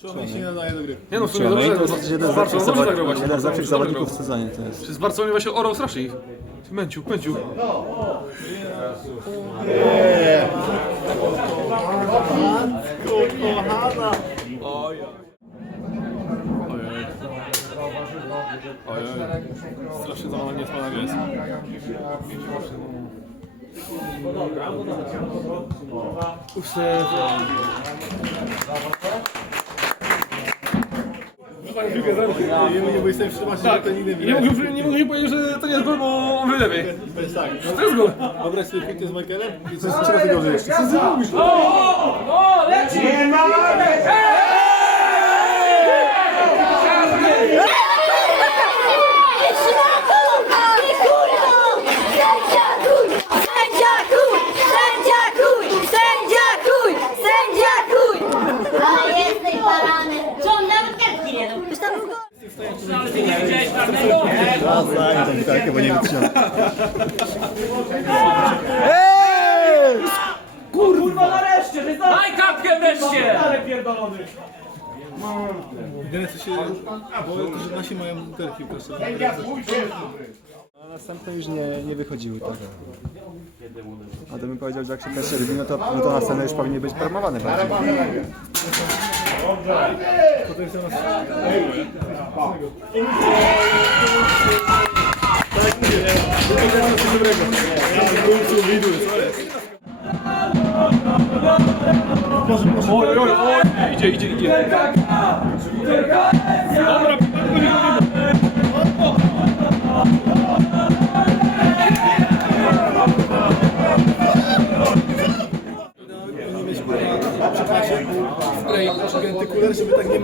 Człowiek się nie nadaje do gry. Nie no, w sumie dobrze, to jest jeden z lepszych zawodników, właśnie. jeden z lepszych zawodników w sezonie. To jest. Z Barcelony właśnie orał strasznie ich. Męciu, męciu. Ojej. Strasznie to nie spada jest. Nie, nie byłeś sobie wstrzymać, Tak, że ten inny nie mogę, nie powiedzieć, że to nie jest gol, bo on wylewie. To jest tak. To jest gol. Obrać sobie piłkę z Michaelem i co trzy razy gorzej jeszcze. Sędzia kuj! Sędzia kuj! Sędzia kuj! Sędzia kuj! Sędzia kuj! Ale jesteś barany! Co on nawet kartki nie A, tak, tak, tak, chyba nie wytrzymam. Daj kapkę wreszcie! Jedyne co się... Bo to, że nasi mają butelki po prostu. A następne już nie, nie wychodziły tak. A to bym powiedział, że jak się pierwszy robi, no to, no to następne już powinny być promowane bardziej. Oj, oj, oj, idzie, idzie, idzie. Dobra,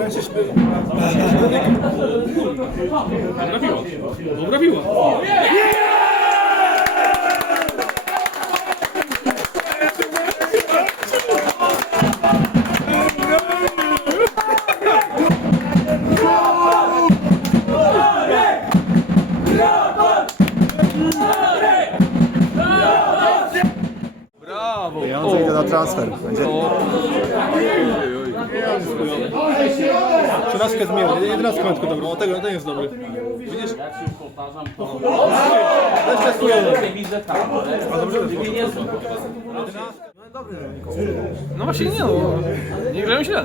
nie męczyć Dobra piła. Dobra piła. Brawo. Pieniądze idą na transfer. Będzie, Trzynastkę zmienię, jedenastkę tylko dobrą, o tego, ten jest dobry. Widzisz? Też testujemy. Widzę tam, ale nie znam. No właśnie nie no, nie grają źle.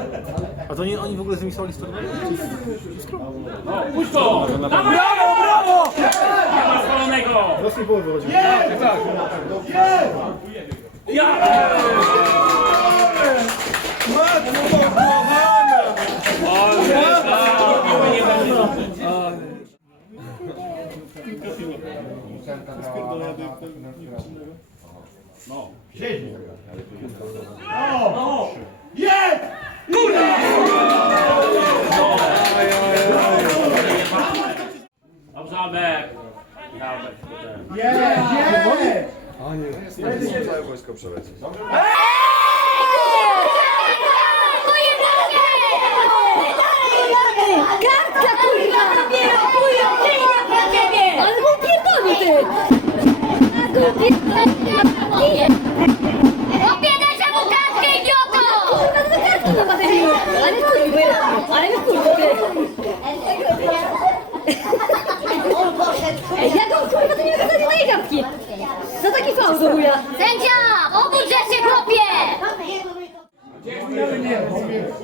A to nie oni w ogóle zremisowali z Tornado? Puść to! Brawo, brawo! Nie ma spalonego! Rosji połowy wychodził. Ja! Dobrze, Albert. Albert, potem. Moje Ale! Ej, jak on kurwa to nie wykazali mojej kartki? Co taki fałsz do chuja? Sędzia! Obudź się, chłopie!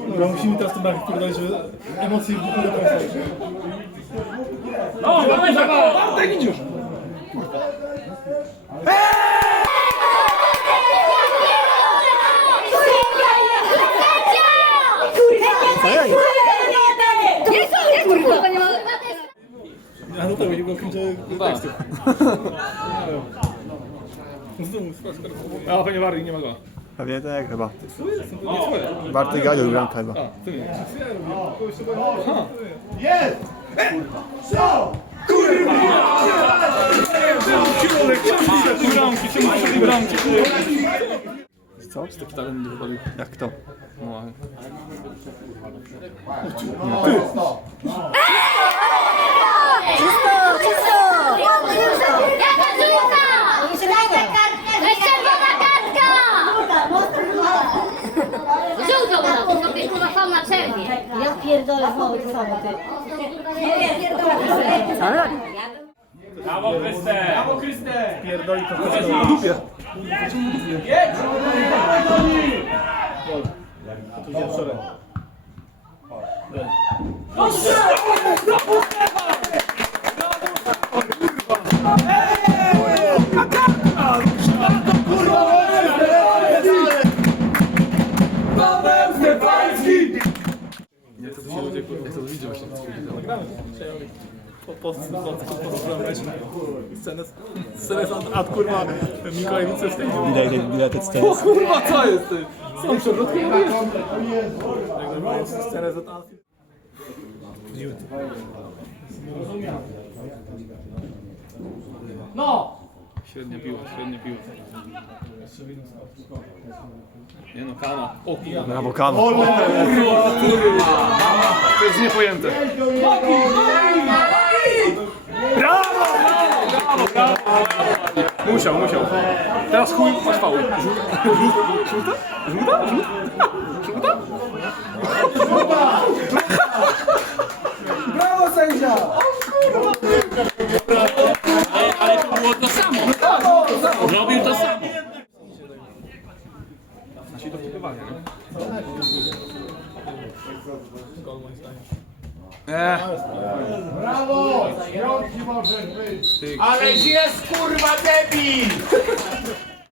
Dobra, musimy teraz ten brak wpierdolić, żeby emocje w ogóle transfer. O, dawaj, dawaj! Tak idź już. Kurwa, nie ma... A no tak, będzie tekstu. Znowu. A, panie Warli, nie ma go. pewnie tak chyba. To. Bartek Galiu bramka chyba. A, ty nie. Co. Czemu bramki, czemu przyszedł bramki? Co? Taki talent wypalił. Jak kto? No, Czysto, czysto! Jaka żółta? To jest czerwona kartka! Żółtą na to, sobie kurwa fał na czerwie. Ja pierdolę znowu to samo, ty. Nie, pierdolę. Brawo, Krystek! Pierdoli to w dupie. Po, po, po, po, po, Scenę, scenę z ad kurwa Mikołajowice z tej Widać, widać te sceny. O kurwa, co jest ty? Są przewrotki Jak normalnie scenę z ad Średnia piła, średnia piła. Nie no, kana. O kurwa. Brawo, Kano. To jest niepojęte. Brawo! Brawo, brawo! Musiał, musiał. Teraz chuj, masz faul. Żółta? Żółta? Żółta? Brawo sędzia! Ale to było to samo. Robił to samo. Ale jest kurwa debil!